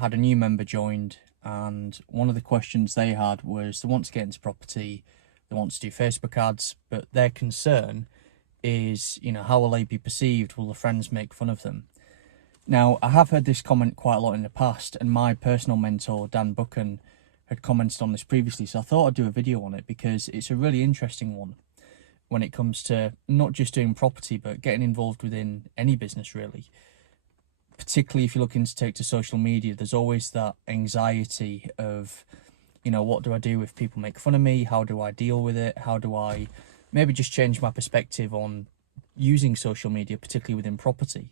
had a new member joined, and one of the questions they had was they want to get into property, they want to do Facebook ads, but their concern is, how will they be perceived? Will the friends make fun of them? Now, I have heard this comment quite a lot in the past, and my personal mentor, Dan Buchan, had commented on this previously, so I thought I'd do a video on it because it's a really interesting one when it comes to not just doing property, but getting involved within any business, really. Particularly if you're looking to take to social media, there's always that anxiety of, what do I do if people make fun of me? How do I deal with it? How do I maybe just change my perspective on using social media, particularly within property?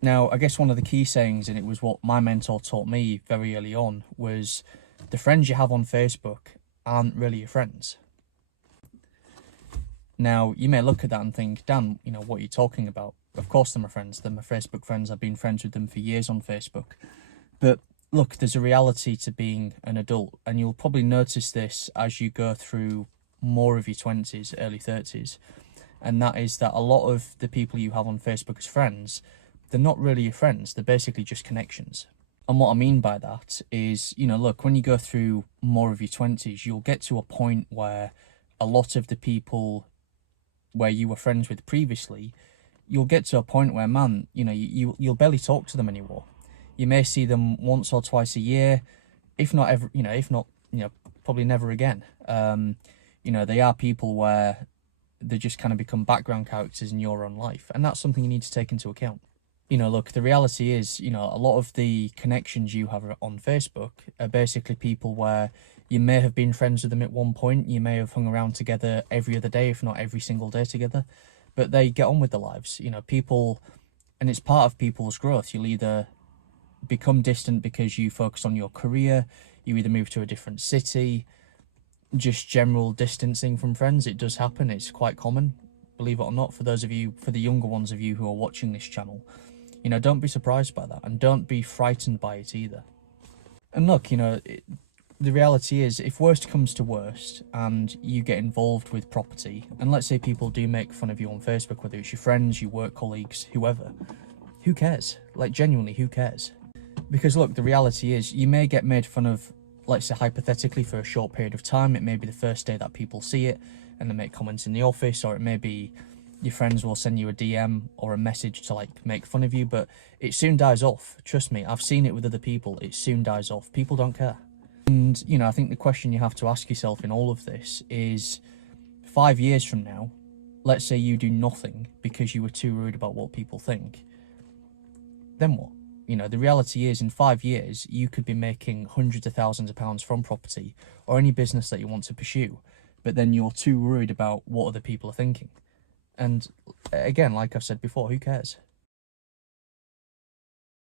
Now, I guess one of the key sayings, and it was what my mentor taught me very early on, was the friends you have on Facebook aren't really your friends. Now, you may look at that and think, Dan, what are you talking about? Of course they're my friends. They're my Facebook friends. I've been friends with them for years on Facebook. But look, there's a reality to being an adult, and you'll probably notice this as you go through more of your 20s, early 30s. And that is that a lot of the people you have on Facebook as friends, they're not really your friends. They're basically just connections. And what I mean by that is, look, when you go through more of your 20s, you'll get to a point where a lot of the people where you were friends with previously, you'll get to a point where, man, you'll barely talk to them anymore. You may see them once or twice a year, if not ever, probably never again. They are people where they just kind of become background characters in your own life, and that's something you need to take into account. Look, the reality is, a lot of the connections you have on Facebook are basically people where you may have been friends with them at one point, you may have hung around together every other day, if not every single day together, but they get on with their lives. People, and it's part of people's growth. You'll either become distant because you focus on your career, you either move to a different city, just general distancing from friends. It does happen, it's quite common, believe it or not, for those of you, for the younger ones of you who are watching this channel. Don't be surprised by that, and don't be frightened by it either. And look, the reality is, if worst comes to worst and you get involved with property, and let's say people do make fun of you on Facebook, whether it's your friends, your work colleagues, whoever, who cares? Like, genuinely, who cares? Because look, the reality is, you may get made fun of, let's say hypothetically, for a short period of time. It may be the first day that people see it and they make comments in the office, or it may be your friends will send you a DM or a message to make fun of you, but it soon dies off. Trust me, I've seen it with other people. It soon dies off. People don't care. And, I think the question you have to ask yourself in all of this is, 5 years from now, let's say you do nothing because you were too worried about what people think, then what? The reality is, in 5 years, you could be making hundreds of thousands of pounds from property or any business that you want to pursue, but then you're too worried about what other people are thinking. And again, like I've said before, who cares?